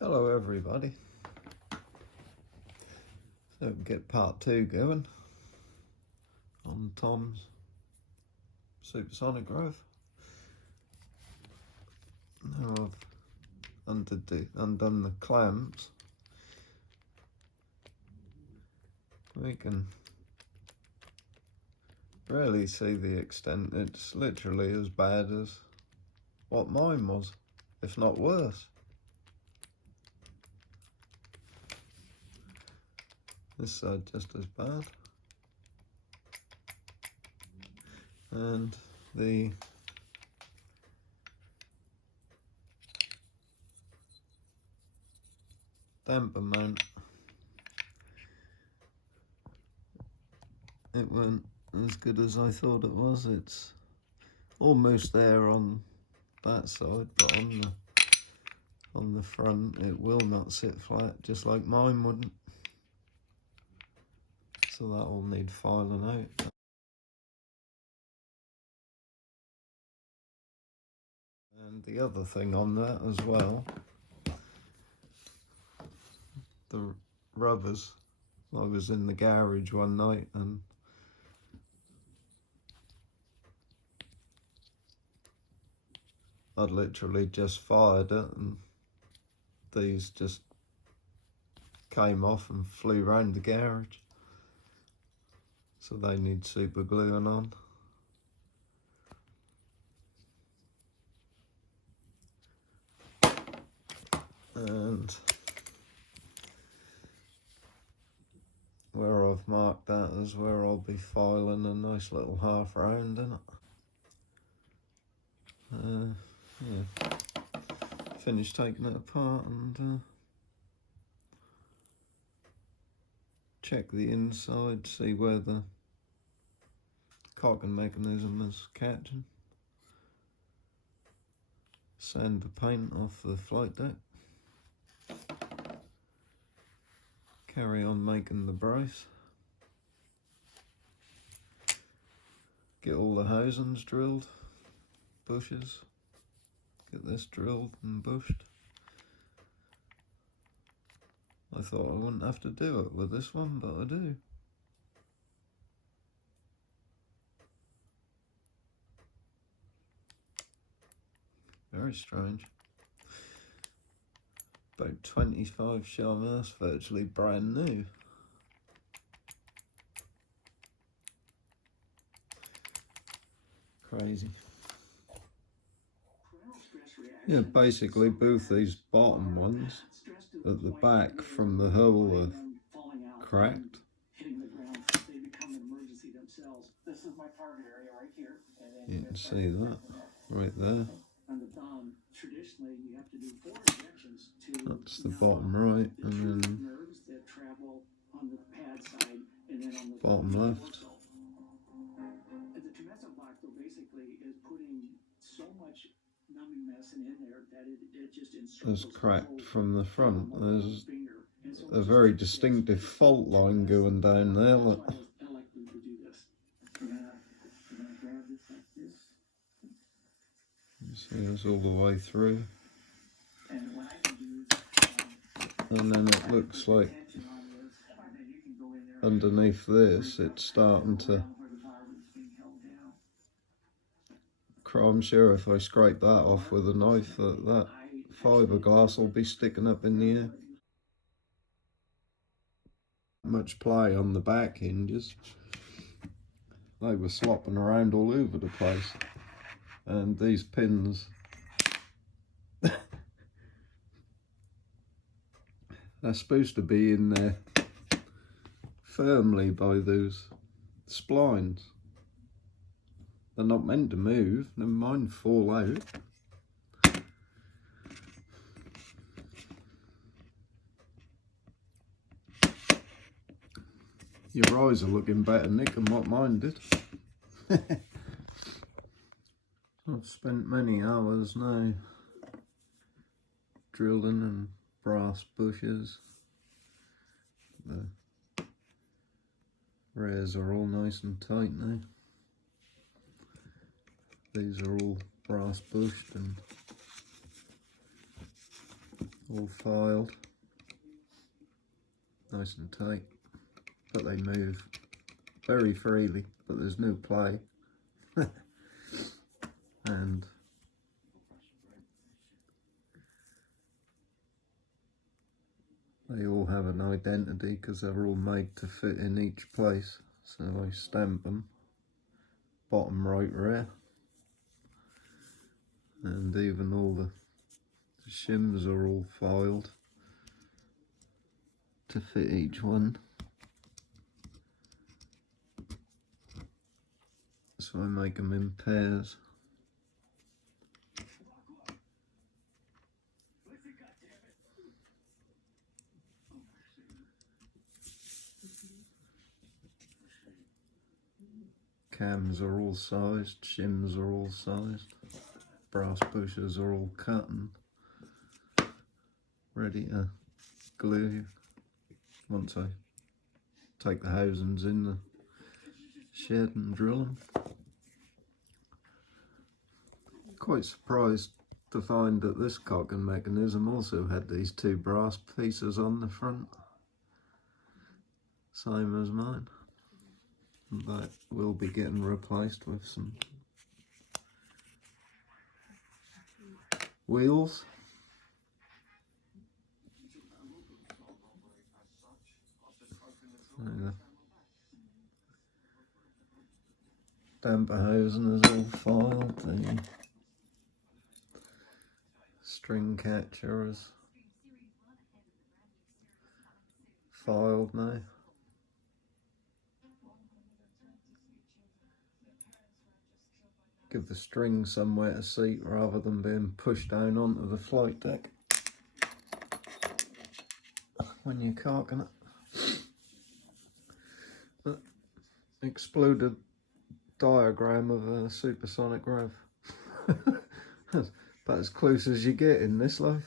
Hello everybody. So we get part 2 going on Tom's supersonic growth. Now I've undone the clamps. We can really see the extent. It's literally as bad as what mine was, if not worse. This side just as bad. And the damper mount, it weren't as good as I thought it was. It's almost there on that side, but on the front it will not sit flat, just like mine wouldn't. So that will need filing out. And the other thing on that as well, the rubbers. I was in the garage one night and I'd literally just fired it and these just came off and flew around the garage. So they need super gluing on. And where I've marked that is where I'll be filing a nice little half round in it. Yeah, finished taking it apart and check the inside, see where the cocking mechanism is catching. Sand the paint off the flight deck. Carry on making the brace. Get all the housings drilled, bushes. Get this drilled and bushed. I thought I wouldn't have to do it with this one, but I do. Very strange. About 25 shafts, virtually brand new. Crazy. Yeah, basically both these bottom ones at the back from the hole are cracked. You can see that right there. That's the bottom right, and then bottom left. The tumescent block, though, basically is putting so much numbing medicine in there that it just There's cracked from the front. There's a very distinctive fault line going down there. Look. You see this all the way through. And then it looks like underneath this it's starting to, I'm sure if I scrape that off with a knife that fiberglass will be sticking up in the air. Much play on the back hinges. They were slopping around all over the place. And these pins, they're supposed to be in there firmly by those splines. They're not meant to move, never mind fall out. Your eyes are looking better, Nick, than what mine did. I've spent many hours now drilling and brass bushes. The rares are all nice and tight now. These are all brass bushed and all filed, nice and tight, but they move very freely, but there's no play. And they all have an identity because they're all made to fit in each place. So I stamp them, bottom right rear, and even all the shims are all filed to fit each one. So I make them in pairs. Cams are all sized, shims are all sized, brass bushers are all cut and ready to glue once I take the housings in the shed and drill them. Quite surprised to find that this cocking mechanism also had these two brass pieces on the front, same as mine. That will be getting replaced with some wheels. The damper housing is all filed, the string catcher is filed now. Give the string somewhere to seat rather than being pushed down onto the flight deck when you're caulking it. But exploded diagram of a supersonic rev. That's about as close as you get in this life.